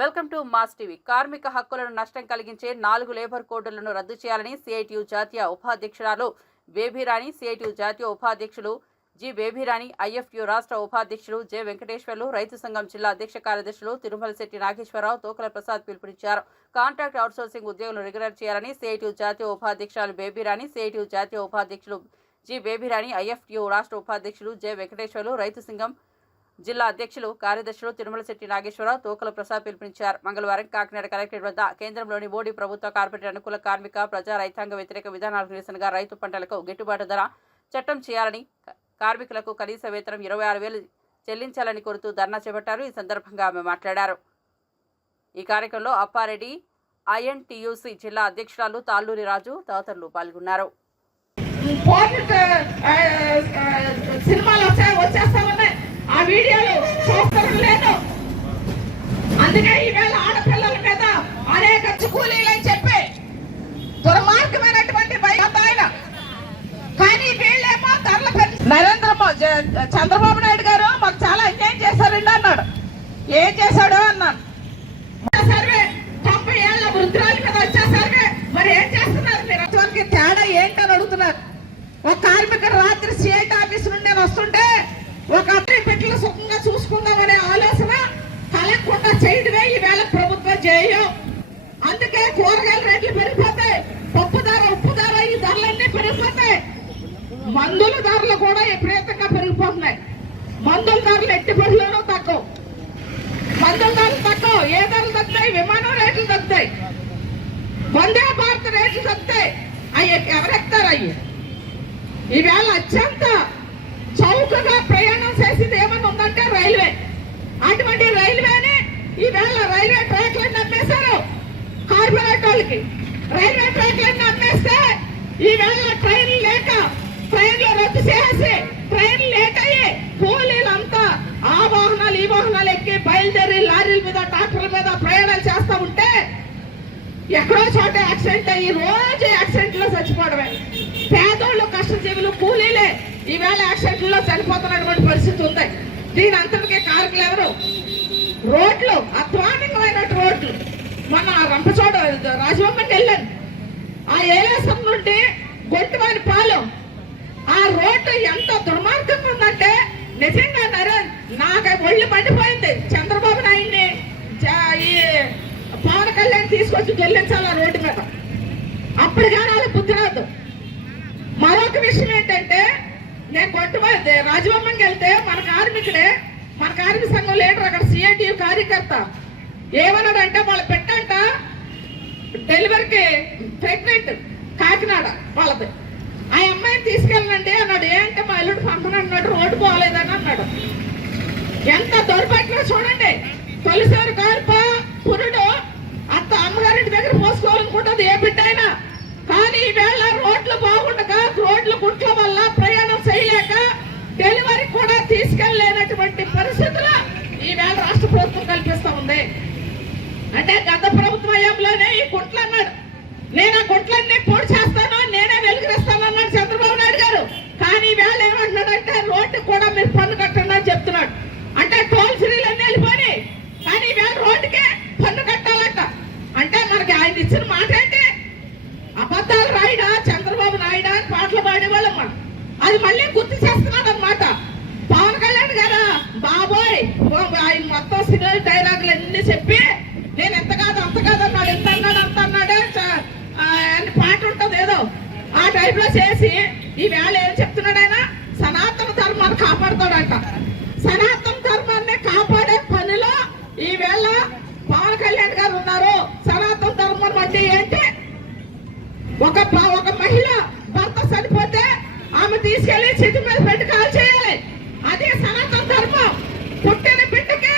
Welcome to mass TV. కార్మిక హక్కులను నష్టం కలిగించే నాలుగు లేబర్ కోడ్లను రద్దు చేయాలని సిఐటియు జాతీయ ఉపాధ్యక్షురాలు బేబీరాణి సిఐటియు జాతీయ ఉపాధ్యక్షులు జి బేబీరాణి ఐఎఫ్యు రాష్ట్ర ఉపాధ్యక్షులు జె వెంకటేశ్వర్లు రైతు సంఘం జిల్లా అధ్యక్ష కార్యదర్శులు తిరుమల శెట్టి నాగేశ్వరరావు తోకల ప్రసాద్ పిలుపునిచ్చారు. కాంట్రాక్ట్ అవుట్సోర్సింగ్ ఉద్యోగులను రెగ్యులర్ చేయాలని సిఐటియు జాతీయ ఉపాధ్యక్షురాలు బేబీరాణి సిఐటియు జాతీయ ఉపాధ్యక్షులు జి బేబీరాణి ఐఎఫ్యు రాష్ట్ర ఉపాధ్యక్షులు జె వెంకటేశ్వర్లు రైతు సంఘం జిల్లా అధ్యక్షులు కార్యదర్శులు తిరుమలశెట్టి నాగేశ్వరరావు తోకల ప్రసాద్ పిలుపునిచ్చారు. మంగళవారం కాకినాడ కలెక్టరేట్ వద్ద కేంద్రంలోని మోడీ ప్రభుత్వ కార్పొరేట్ అనుకూల కార్మిక ప్రజా రైతాంగ వ్యతిరేక విధానాలకు నిరసనగా రైతు పంటలకు గిట్టుబాటు ధర చట్టం చేయాలని కార్మికులకు కనీస వేతనం ఇరవై ఆరు వేలు చెల్లించాలని కోరుతూ ధర్నా చేపట్టారు. ఈ సందర్భంగా ఆమె మాట్లాడారు. ఈ కార్యక్రమంలో అప్పారెడ్డి ఐఎన్టీయూసీ జిల్లా అధ్యక్షురాలు తాళ్ళూరి రాజు తదితరులు పాల్గొన్నారు. సినిమాలు వచ్చాయి వచ్చేస్తా వీడియోలు చూస్తడం లేదు. అందుకే ఈవేళ ఆడపిల్లల మీద అనేక కూలీలు అని చెప్పి దుర్మార్గమైనటువంటి ఆయన. కానీ వీళ్ళేమో ధరలు నరేంద్ర చంద్రబాబు నాయుడు గారు మాకు చాలా అన్యాయం చేశారండి అన్నాడు. ఏం చేశాడు అన్నాను సర్వే తొంభై ఏళ్ళ వృద్ధురాల మీద వచ్చే సర్వే. మరి ఏం చేస్తున్నారు మీరు? అటువంటి తేడా ఏంటని అడుగుతున్నారు. ఒక కార్మికుడు రాత్రి స్టేట్ ఆఫీస్ నుండి నేను వస్తుంటే ఒక సుఖంగా చూసుకుందామనే ఆలోచన కలగకుండా చేయడమే ఈవేళ ప్రభుత్వం చేయం. అందుకే కూరగాయల రేట్లు పెరిగిపోతాయి. పప్పు ధర ఉప్పు ధర ఈ ధరలన్నీ పెరిగిపోతాయి. మందుల ధరలు కూడా విపరీతంగా పెరిగిపోతున్నాయి. మందుల ధరలు ఎట్టి పరిలోనూ తక్కువ మందుల ధరలు తక్కువ ఏ ధరలు తగ్గుతాయి? విమానం రేట్లు తగ్గుతాయి. వందే భారత్ రేట్లు తగ్గుతాయి. అవి ఎవరెక్తారు అవి ఈవేళ అత్యంత చౌకగా ప్రయాణం చేసింది రైల్వే. అటువంటి రైల్వేని ఈవేళ రైల్వే ట్రాక్లను నమ్మేశారు కార్పొరేట్ వాళ్ళకి రైల్వే ట్రాక్లను నమ్మేస్తే ఈవేళ ట్రైన్ లేక ట్రైన్లు రద్దు చేసి ట్రైన్ లేక కూలీలంతా ఆ వాహనాలు ఈ వాహనాలు ఎక్కి బయలుదేరి లారీల మీద ట్రాక్టర్ల మీద ప్రయాణాలు చేస్తూ ఉంటే ఎక్కడో చోట యాక్సిడెంట్ అయ్యి రోజు యాక్సిడెంట్లో చచ్చిపోవడమే. పేదోళ్ళు కష్టజీవులు కూలీలే ఈవేళ యాక్సిడెంట్లో చనిపోతున్నటువంటి పరిస్థితి ఉంది. దీని అంతటికే కారకులు ఎవరు? రోడ్లు అధ్వానికమైన రోడ్లు. మన రంపచోడ రాజభవన్కి వెళ్ళాను. ఆ ఏలేసం నుండి గొంటువాని పాలెం. ఆ రోడ్డు ఎంత దుర్మార్గంగా ఉందంటే నిజంగా నరేన్ నాకు ఒళ్ళు మండిపోయింది చంద్రబాబు నాయుడిని ఈ పవన్ కళ్యాణ్ తీసుకొచ్చి దొల్లించాలి ఆ రోడ్డు మీద. అప్పుడు కానీ వాళ్ళ బుద్ధి రాదు. మరొక విషయం ఏంటంటే నేను కొట్టుబడి రాజభవన్కి వెళ్తే మన కార్మికుడే మన కార్మిక సంఘం లీడర్ అక్కడ సిఐటియు కార్యకర్త. ఏమన్నాడంటే వాళ్ళ పెట్టంట డెలివరీకి ప్రెగ్నెంట్ కాకినాడ వాళ్ళది. ఆ అమ్మాయిని తీసుకెళ్ళండి అన్నాడు. ఏంటంటే మా అల్లుడు పంపను అన్నాడు. రోడ్డు పోలేదని అన్నాడు. ఎంత దొరపట్లో చూడండి. తొలిసారి కార్ప పురుడు అత్త అమ్మగారింటి దగ్గర పోసుకోవాలనుకుంటుంది ఏ బిడ్డ అయినా కానీ ఈవేళ రోడ్లు బాగుండగా రోడ్లు గుట్ల వల్ల తీసుకెళ్ళేనటువంటి పరిస్థితులు ఈవేళ రాష్ట్ర ప్రభుత్వం కల్పిస్తా ఉంది. అంటే గత ప్రభుత్వ హయాంలోనే ఈ గుంట్లు అన్నాడు నేను ఆ గుంట్లన్నీ పూడి చేస్తాను నేనే వెలుగురిస్తాను అన్నాడు చంద్రబాబు నాయుడు గారు. కానీ వేళ ఏమంటున్నాడంటే రోడ్డు కూడా మీరు పన్ను కట్టండి అని చెప్తున్నాడు. అంటే టోల్ ఫ్రీలు వెళ్ళిపోయి కానీ ఈవేళ రోడ్డుకే పన్ను కట్టాలంట. అంటే మనకి ఆయన ఇచ్చిన మాట ఏంటి? అబద్ధాలు రాయడా చంద్రబాబు నాయుడా అని పాటలు పాడేవాళ్ళం మనం అది మళ్ళీ గుర్తు చేస్తున్నాడు అన్నమాట బాబోయ్! ఓ ఆయన మొత్తం సినిమా డైలాగులు అన్ని చెప్పి నేను ఎంత కాదు అంత కాదు అన్నాడు ఎంత అన్నాడు అంత అన్నాడు అని పాట ఉంటుంది ఏదో. ఆ టైప్లో చేసి ఈ వేళ ఏం చెప్తున్నాడు ఆయన? సనాతన ధర్మాన్ని కాపాడుతాడంట. సనాతన ధర్మాన్ని కాపాడే పనిలో ఈ వేళ పవన్ కళ్యాణ్ గారు ఉన్నారు. సనాతన ధర్మం అంటే ఏంటి? ఒక ఒక మహిళ భర్త చనిపోతే ఆమె తీసుకెళ్ళి చెట్టు మీద పెట్టి కాల్ చేయాలి అదే సనాతన ధర్మం పుట్టిన బిడ్డకి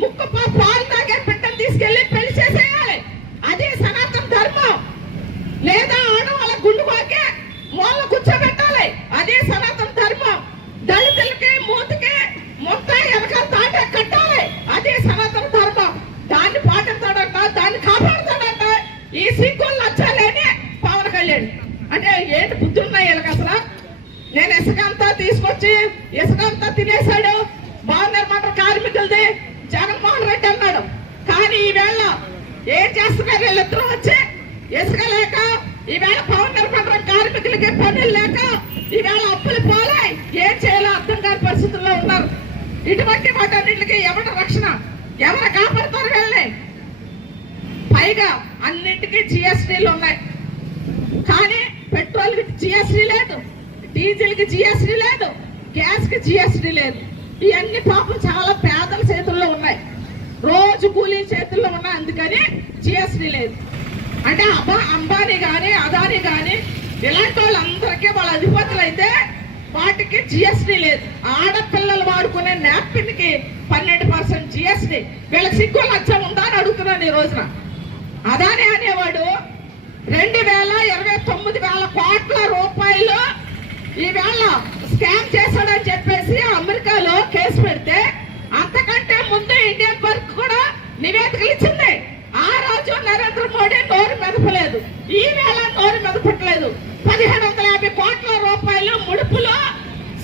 ముక్కు పా- పాలు తాగే బిడ్డను తీసుకెళ్ళి పెళ్ళి చేసేయాలి అదే సనాతన ధర్మం లేదా ఆడవాళ్ళ గుండు కోకే మూల కూర్చోబెట్టాలి అదే సనాతన ధర్మం దళితులకి మూతికి మొత్తం వెనకాల తాటే కట్టాలి అదే సనాతన ధర్మం దాన్ని పాటిస్తాడంట దాన్ని కాపాడుతాడంట ఈ సిగ్గులు నచ్చాలని పవన్ కళ్యాణ్ అంటే ఏంటి బుద్ధి ఉన్నాయి వీళ్ళకి అసలు నేను ఇసుక అంతా తీసుకొచ్చి ఇసుక అంతా తినేశాడు. భవన నిర్మాణ కార్మికులది. జగన్మోహన్ రెడ్డి అన్నాడు. కానీ ఈవేళ ఏం చేస్తున్నారు వీళ్ళిద్దరూ వచ్చి? ఇసుక లేక ఈవేళ పవన్ నిర్మాణ కార్మికులకి పనులు లేక ఈవేళ అప్పులు పోలాయి ఏం చేయాలో అర్థం కాని పరిస్థితుల్లో ఉన్నారు. ఇటువంటి వాటన్నిటికి ఎవరి రక్షణ? ఎవరు కాపాడుతారు వెళ్ళి పైగా అన్నింటికీ జిఎస్టీలు ఉన్నాయి. కానీ పెట్రోల్కి జిఎస్టీ లేదు. డీజిల్కి జిఎస్టీ లేదు గ్యాస్కి జిఎస్టీ లేదు. ఇవన్నీ పాపం చాలా పేదల చేతుల్లో ఉన్నాయి. రోజు కూలీ చేతుల్లో ఉన్నాయి అందుకని జిఎస్టీ లేదు. అంటే అబ్బా అంబానీ కానీ అదానీ కానీ ఇలాంటి వాళ్ళందరికీ వాళ్ళ అధిపతులు అయితే వాటికి జిఎస్టీ లేదు. ఆడపిల్లలు వాడుకునే నాప్కిన్కి పన్నెండు పర్సెంట్ జిఎస్టీ వీళ్ళకి సిగ్గు లక్ష్యం ఉందా అని అడుగుతున్నాను ఈ రోజున. అదాని అనేవాడు రెండు వేల ఇరవై తొమ్మిది వేల కోట్ల రూపాయలు ఈవేళ స్కామ్ చేశాడని చెప్పేసి అమెరికాలో కేసు పెడితే అంతకంటే ముందు ఇండియన్ వర్క్ కూడా నివేదికలు ఇచ్చింది. ఆ రోజు నరేంద్ర మోడీ నోరు మెదపలేదు. ఈ వేళ నోరు మెదపట్లేదు. పదిహేను వందల యాభై కోట్ల రూపాయలు ముడుపులో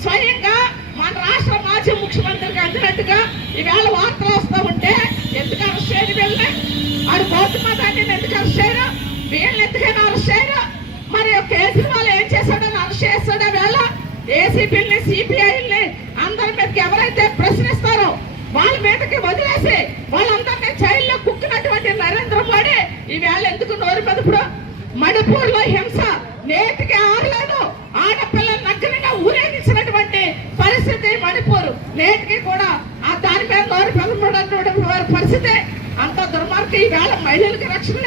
స్వయంగా మన రాష్ట్ర మాజీ ముఖ్యమంత్రికి అందినట్టుగా ఈవేళ వార్తలు వస్తూ ఉంటే ఎందుకు అరెస్ట్ చేయరు వీళ్ళని? ఆడు గౌతమ దాన్ని ఎందుకు అరెస్ట్ చేయరు? వీళ్ళని ఎందుకైనా అరెస్ట్ చేయరు? మరి కేజ్రీవాల్ ఏం చేశాడని ఏసీపీని సిపిఐని అందరి మీదకి ఎవరైతే ప్రశ్నిస్తారో వాళ్ళ మీదకి వదిలేసి వాళ్ళందరినీ జైల్లో కుక్కినటువంటి నరేంద్ర మోడీ ఈ వేళ ఎందుకు నోరు మెదపడు మణిపూర్లో హింస నేటికి ఆగలేదు ఆడపిల్ల నగ్నంగా ఊరేగించినటువంటి పరిస్థితి మణిపూర్. నేటికి కూడా ఆ దాని మీద నోరు పెదపడినటువంటి వారి పరిస్థితి అంత దుర్మార్గం. ఈ వేళ మహిళలకు రక్షణ